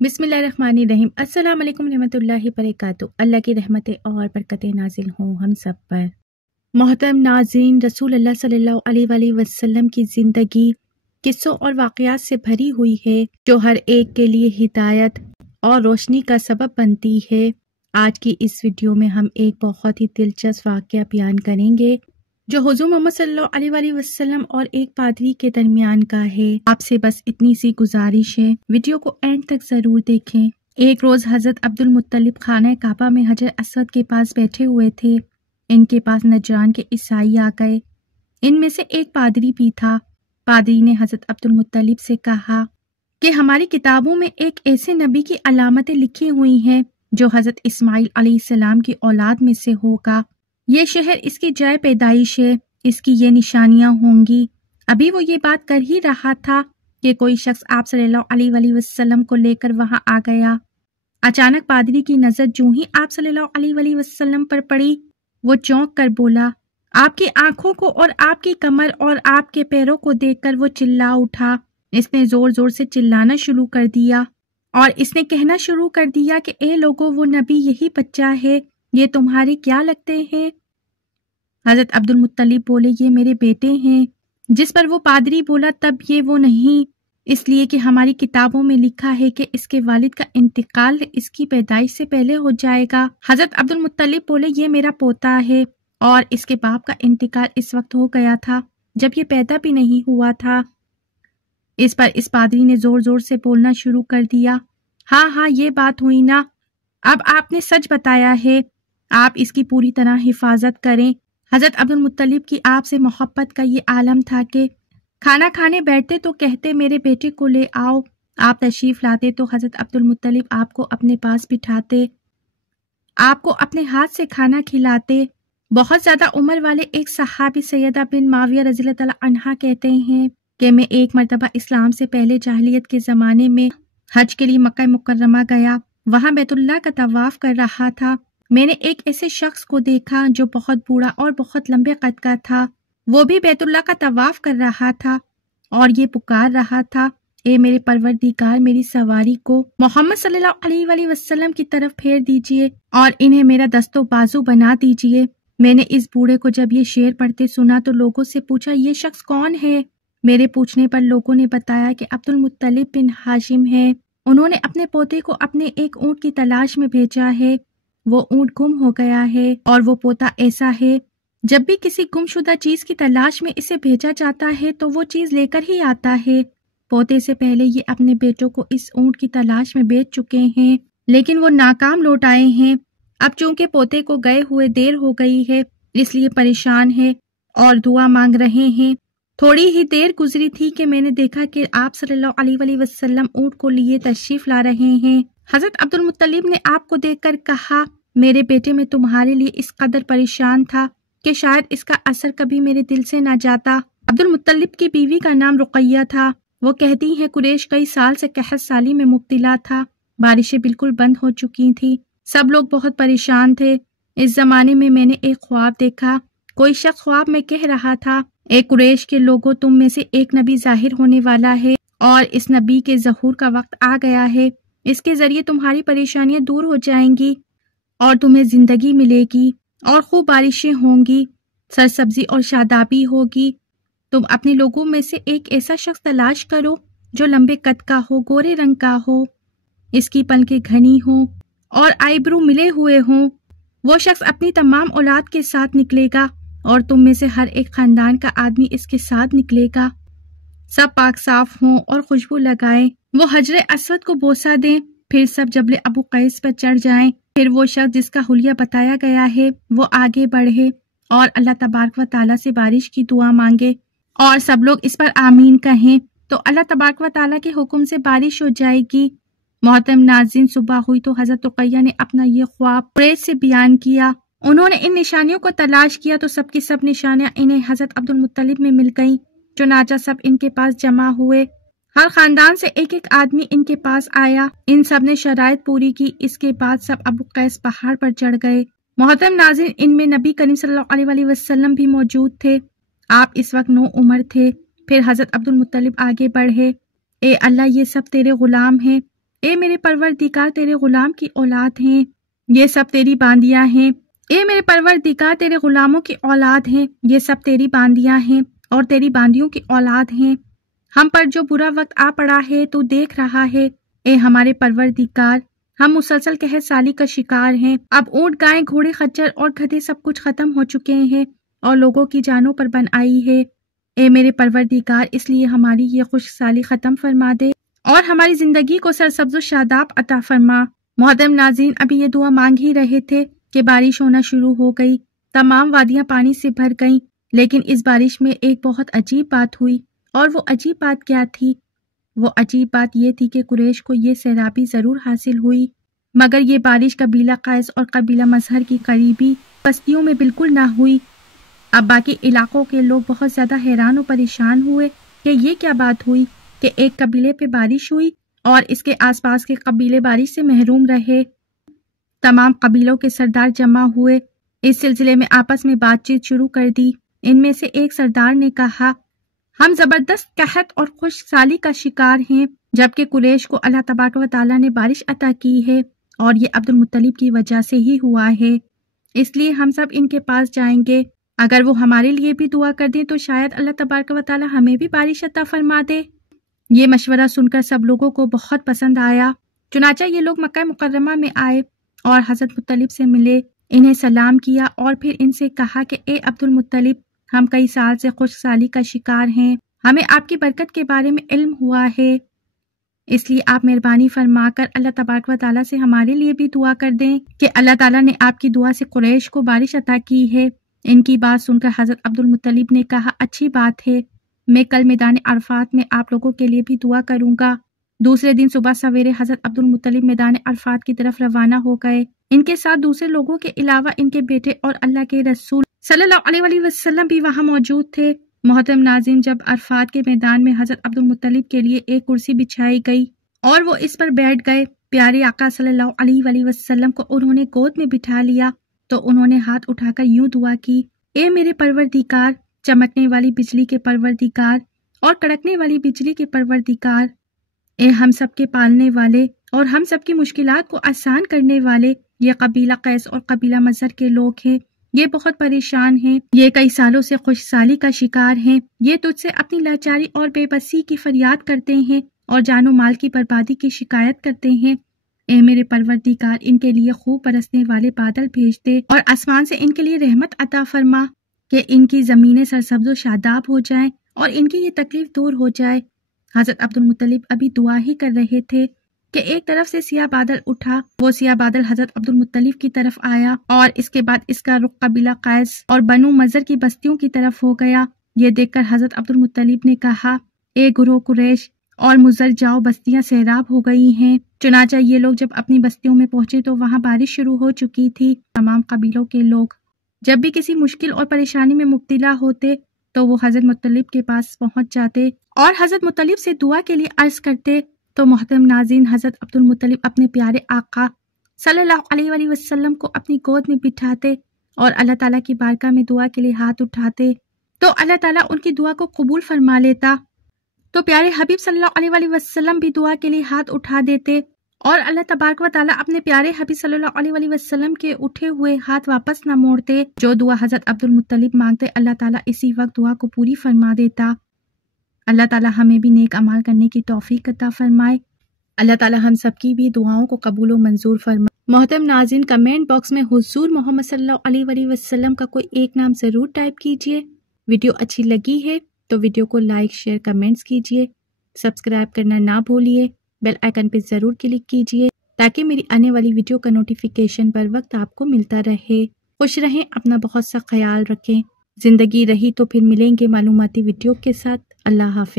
بسم اللہ الرحمن الرحیم۔ السلام علیکم رحمۃ اللہ وبرکاتہ۔ اللہ کی رحمتیں اور برکتیں نازل ہوں ہم سب پر۔ محترم ناظرین، رسول اللہ صلی اللہ علیہ وآلہ وسلم کی زندگی قصوں اور واقعات سے بھری ہوئی ہے جو ہر ایک کے لیے ہدایت اور روشنی کا سبب بنتی ہے۔ آج کی اس ویڈیو میں ہم ایک بہت ہی دلچسپ واقعہ بیان کریں گے جو حضور محمد صلی اللہ علیہ وآلہ وسلم اور ایک پادری کے درمیان کا ہے۔ آپ سے بس اتنی سی گزارش ہے، ویڈیو کو اینڈ تک ضرور دیکھیں۔ ایک روز حضرت عبد المطلب خانہ کعبہ میں حجر اسود کے پاس بیٹھے ہوئے تھے۔ ان کے پاس نجران کے عیسائی آ گئے۔ ان میں سے ایک پادری بھی تھا۔ پادری نے حضرت عبد المطلب سے کہا کہ ہماری کتابوں میں ایک ایسے نبی کی علامتیں لکھی ہوئی ہیں جو حضرت اسماعیل علیہ السلام کی اولاد میں سے ہوگا۔ یہ شہر اس کی جائے پیدائش ہے، اس کی یہ نشانیاں ہوں گی۔ ابھی وہ یہ بات کر ہی رہا تھا کہ کوئی شخص آپ صلی اللہ علیہ وآلہ وسلم کو لے کر وہاں آ گیا۔ اچانک پادری کی نظر جو ہی آپ صلی اللہ علیہ وآلہ وسلم پر پڑی، وہ چونک کر بولا۔ آپ کی آنکھوں کو اور آپ کی کمر اور آپ کے پیروں کو دیکھ کر وہ چلا اٹھا۔ اس نے زور زور سے چلانا شروع کر دیا اور اس نے کہنا شروع کر دیا کہ اے لوگوں، وہ نبی یہی بچہ ہے، یہ تمہارے کیا لگتے ہیں؟ حضرت عبد المطلب بولے، یہ میرے بیٹے ہیں۔ جس پر وہ پادری بولا، تب یہ وہ نہیں، اس لیے کہ ہماری کتابوں میں لکھا ہے کہ اس کے والد کا انتقال اس کی پیدائش سے پہلے ہو جائے گا۔ حضرت عبد المطلب بولے، یہ میرا پوتا ہے اور اس کے باپ کا انتقال اس وقت ہو گیا تھا جب یہ پیدا بھی نہیں ہوا تھا۔ اس پر اس پادری نے زور زور سے بولنا شروع کر دیا، ہاں یہ بات ہوئی نا، اب آپ نے سچ بتایا ہے، آپ اس کی پوری طرح حفاظت کریں۔ حضرت عبد المطلب کی آپ سے محبت کا یہ عالم تھا کہ کھانا کھانے بیٹھتے تو کہتے میرے بیٹے کو لے آؤ، آپ تشریف لاتے تو حضرت عبد المطلب آپ کو اپنے پاس بٹھاتے، آپ کو اپنے ہاتھ سے کھانا کھلاتے۔ بہت زیادہ عمر والے ایک صحابی سیدہ بن معاویہ رضی اللہ تعالیٰ عنہا کہتے ہیں کہ میں ایک مرتبہ اسلام سے پہلے جاہلیت کے زمانے میں حج کے لیے مکہ مکرمہ گیا، وہاں بیت اللہ کا طواف کر رہا تھا۔ میں نے ایک ایسے شخص کو دیکھا جو بہت بوڑھا اور بہت لمبے قد کا تھا، وہ بھی بیت اللہ کا طواف کر رہا تھا اور یہ پکار رہا تھا، اے میرے پروردگار، میری سواری کو محمد صلی اللہ علیہ وآلہ وسلم کی طرف پھیر دیجئے اور انہیں میرا دست و بازو بنا دیجئے۔ میں نے اس بوڑھے کو جب یہ شعر پڑھتے سنا تو لوگوں سے پوچھا، یہ شخص کون ہے؟ میرے پوچھنے پر لوگوں نے بتایا کہ عبد المطلب بن ہاشم ہے، انہوں نے اپنے پوتے کو اپنے ایک اونٹ کی تلاش میں بھیجا ہے، وہ اونٹ گم ہو گیا ہے اور وہ پوتا ایسا ہے جب بھی کسی گمشدہ چیز کی تلاش میں اسے بھیجا جاتا ہے تو وہ چیز لے کر ہی آتا ہے۔ پوتے سے پہلے یہ اپنے بیٹوں کو اس اونٹ کی تلاش میں بھیج چکے ہیں لیکن وہ ناکام لوٹ آئے ہیں۔ اب چونکہ پوتے کو گئے ہوئے دیر ہو گئی ہے اس لیے پریشان ہے اور دعا مانگ رہے ہیں۔ تھوڑی ہی دیر گزری تھی کہ میں نے دیکھا کہ آپ صلی اللہ علیہ وآلہ وسلم اونٹ کو لیے تشریف لا رہے ہیں۔ حضرت عبد المطلب نے آپ کو دیکھ کر کہا، میرے بیٹے میں تمہارے لیے اس قدر پریشان تھا کہ شاید اس کا اثر کبھی میرے دل سے نہ جاتا۔ عبد المطلب کی بیوی کا نام رقیہ تھا۔ وہ کہتی ہیں قریش کئی سال سے قحط سالی میں مبتلا تھا، بارشیں بالکل بند ہو چکی تھی، سب لوگ بہت پریشان تھے۔ اس زمانے میں میں نے ایک خواب دیکھا، کوئی شخص خواب میں کہہ رہا تھا، اے قریش کے لوگوں، تم میں سے ایک نبی ظاہر ہونے والا ہے اور اس نبی کے ظہور کا وقت آ گیا ہے، اس کے ذریعے تمہاری پریشانیاں دور ہو جائیں گی اور تمہیں زندگی ملے گی اور خوب بارشیں ہوں گی، سرسبزی اور شادابی ہوگی۔ تم اپنے لوگوں میں سے ایک ایسا شخص تلاش کرو جو لمبے قد کا ہو، گورے رنگ کا ہو، اس کی پلکیں گھنی ہوں اور آئیبرو ملے ہوئے ہوں۔ وہ شخص اپنی تمام اولاد کے ساتھ نکلے گا اور تم میں سے ہر ایک خاندان کا آدمی اس کے ساتھ نکلے گا، سب پاک صاف ہوں اور خوشبو لگائیں، وہ حجر اسود کو بوسہ دیں، پھر سب جبل ابو قیس پر چڑھ جائیں، پھر وہ شخص جس کا حلیہ بتایا گیا ہے وہ آگے بڑھے اور اللہ تبارک و تعالیٰ سے بارش کی دعا مانگے اور سب لوگ اس پر آمین کہیں تو اللہ تبارک و تعالیٰ کے حکم سے بارش ہو جائے گی۔ محترم ناظرین، صبح ہوئی تو حضرت رقیہ نے اپنا یہ خواب قریش سے بیان کیا۔ انہوں نے ان نشانیوں کو تلاش کیا تو سب کی سب نشانیاں انہیں حضرت عبد المطلب میں مل گئیں۔ چنانچہ سب ان کے پاس جمع ہوئے، ہر خاندان سے ایک ایک آدمی ان کے پاس آیا، ان سب نے شرائط پوری کی، اس کے بعد سب ابو قیس پہاڑ پر چڑھ گئے۔ محترم ناظرین، ان میں نبی کریم صلی اللہ علیہ وآلہ وسلم بھی موجود تھے، آپ اس وقت 9 عمر تھے۔ پھر حضرت عبد المطلب آگے بڑھے، اے اللہ، یہ سب تیرے غلام ہیں، اے میرے پروردگار تیرے غلام کی اولاد ہیں، یہ سب تیری باندیاں ہیں۔ اے میرے پروردگار تیرے غلاموں کی اولاد ہیں، یہ سب تیری باندیاں ہیں اور تیری باندیوں کی اولاد ہیں۔ ہم پر جو برا وقت آ پڑا ہے تو دیکھ رہا ہے۔ اے ہمارے پروردگار، ہم مسلسل قحط سالی کا شکار ہیں۔ اب اونٹ، گائیں، گھوڑے، خچر اور گدھے سب کچھ ختم ہو چکے ہیں اور لوگوں کی جانوں پر بن آئی ہے۔ اے میرے پروردگار، اس لیے ہماری یہ خشک سالی ختم فرما دے اور ہماری زندگی کو سرسبز و شاداب عطا فرما۔ محترم ناظرین، ابھی یہ دعا مانگ ہی رہے تھے کہ بارش ہونا شروع ہو گئی، تمام وادیاں پانی سے بھر گئیں، لیکن اس بارش میں ایک بہت عجیب بات ہوئی۔ اور وہ عجیب بات کیا تھی؟ وہ عجیب بات یہ تھی کہ قریش کو یہ سیرابی ضرور حاصل ہوئی، مگر یہ بارش قبیلہ قیس اور قبیلہ مظہر کی قریبی بستیوں میں بالکل نہ ہوئی۔ اب باقی علاقوں کے لوگ بہت زیادہ حیران و پریشان ہوئے کہ یہ کیا بات ہوئی کہ ایک قبیلے پہ بارش ہوئی اور اس کے آس پاس کے قبیلے بارش سے محروم رہے۔ تمام قبیلوں کے سردار جمع ہوئے، اس سلسلے میں آپس میں بات چیت شروع کر دی۔ ان میں سے ایک سردار نے کہا، ہم زبردست قحط اور خشک سالی کا شکار ہیں، جبکہ قریش کو اللہ تبارک و تعالیٰ نے بارش عطا کی ہے اور یہ عبد المطلب کی وجہ سے ہی ہوا ہے، اس لیے ہم سب ان کے پاس جائیں گے۔ اگر وہ ہمارے لیے بھی دعا کر دیں تو شاید اللہ تبارک و تعالیٰ ہمیں بھی بارش عطا فرما دے۔ یہ مشورہ سن کر سب لوگوں کو بہت پسند آیا، چنانچہ یہ لوگ مکہ مکرمہ میں آئے اور حضرت مطلب سے ملے، انہیں سلام کیا اور پھر ان سے کہا کہ اے عبد المطلب، ہم کئی سال سے خشک سالی کا شکار ہیں، ہمیں آپ کی برکت کے بارے میں علم ہوا ہے، اس لیے آپ مہربانی فرما کر اللہ تبارک و تعالیٰ سے ہمارے لیے بھی دعا کر دیں کہ اللہ تعالیٰ نے آپ کی دعا سے قریش کو بارش عطا کی ہے۔ ان کی بات سن کر حضرت عبد المطلب نے کہا، اچھی بات ہے، میں کل میدان عرفات میں آپ لوگوں کے لیے بھی دعا کروں گا۔ دوسرے دن صبح سویرے حضرت عبد المطلب میدان عرفات کی طرف روانہ ہو گئے۔ ان کے ساتھ دوسرے لوگوں کے علاوہ ان کے بیٹے اور اللہ کے رسول صلی اللہ علیہ وسلم بھی وہاں موجود تھے۔ محترم ناظرین، جب عرفات کے میدان میں حضرت عبد المطلب کے لیے ایک کرسی بچھائی گئی اور وہ اس پر بیٹھ گئے، پیارے آقا صلی اللہ علیہ وسلم کو انہوں نے گود میں بٹھا لیا تو انہوں نے ہاتھ اٹھا کر یوں دعا کی، اے میرے پروردگار، چمکنے والی بجلی کے پروردگار اور کڑکنے والی بجلی کے پروردگار، اے ہم سب کے پالنے والے اور ہم سب کی مشکلات کو آسان کرنے والے، یہ قبیلہ قیس اور قبیلہ مظہر کے لوگ ہیں، یہ بہت پریشان ہیں، یہ کئی سالوں سے خشک سالی کا شکار ہیں، یہ تجھ سے اپنی لاچاری اور بے بسی کی فریاد کرتے ہیں اور جان و مال کی بربادی کی شکایت کرتے ہیں۔ اے میرے پروردگار، ان کے لیے خوب برسنے والے بادل بھیج دے اور آسمان سے ان کے لیے رحمت عطا فرما کہ ان کی زمینیں سرسبز و شاداب ہو جائیں اور ان کی یہ تکلیف دور ہو جائے۔ حضرت عبد المطلب ابھی دعا ہی کر رہے تھے کہ ایک طرف سے سیاہ بادل اٹھا، وہ سیاہ بادل حضرت عبد المطلب کی طرف آیا اور اس کے بعد اس کا رخ قبیلہ قیس اور بنو مظہر کی بستیوں کی طرف ہو گیا۔ یہ دیکھ کر حضرت عبد المطلب نے کہا، اے گروہ قریش اور مظہر، جاؤ، بستیاں سیراب ہو گئی ہیں۔ چنانچہ یہ لوگ جب اپنی بستیوں میں پہنچے تو وہاں بارش شروع ہو چکی تھی۔ تمام قبیلوں کے لوگ جب بھی کسی مشکل اور پریشانی میں مبتلا ہوتے تو وہ حضرت مطلب کے پاس پہنچ جاتے اور حضرت مطلب سے دعا کے لیے عرض کرتے تو محترم ناظرین، حضرت عبد المطلب اپنے پیارے آقا صلی اللہ علیہ وسلم کو اپنی گود میں بٹھاتے اور اللہ تعالیٰ کی بارگاہ میں دعا کے لیے ہاتھ اٹھاتے تو اللہ تعالیٰ ان کی دعا کو قبول فرما لیتا۔ تو پیارے حبیب صلی اللہ علیہ وسلم بھی دعا کے لیے ہاتھ اٹھا دیتے اور اللہ تبارک و تعالیٰ اپنے پیارے حبیب صلی اللہ علیہ وسلم کے اٹھے ہوئے ہاتھ واپس نہ موڑتے۔ جو دعا حضرت عبد المطلب مانگتے اللہ تعالیٰ اسی وقت دعا کو پوری فرما دیتا۔ اللہ تعالیٰ ہمیں بھی نیک اعمال کرنے کی توفیق عطا فرمائے۔ اللہ تعالیٰ ہم سب کی بھی دعاؤں کو قبول و منظور فرمائے۔ محترم ناظرین، کمنٹ باکس میں حضور محمد صلی اللہ علیہ وسلم کا کوئی ایک نام ضرور ٹائپ کیجئے۔ ویڈیو اچھی لگی ہے تو ویڈیو کو لائک، شیئر، کمنٹس کیجئے۔ سبسکرائب کرنا نہ بھولیے، بیل آئیکن پہ ضرور کلک کیجئے تاکہ میری آنے والی ویڈیو کا نوٹیفیکیشن پر وقت آپ کو ملتا رہے۔ خوش رہیں، اپنا بہت سا خیال رکھیں۔ زندگی رہی تو پھر ملیں گے معلوماتی ویڈیو کے ساتھ۔ اللہ حافظ۔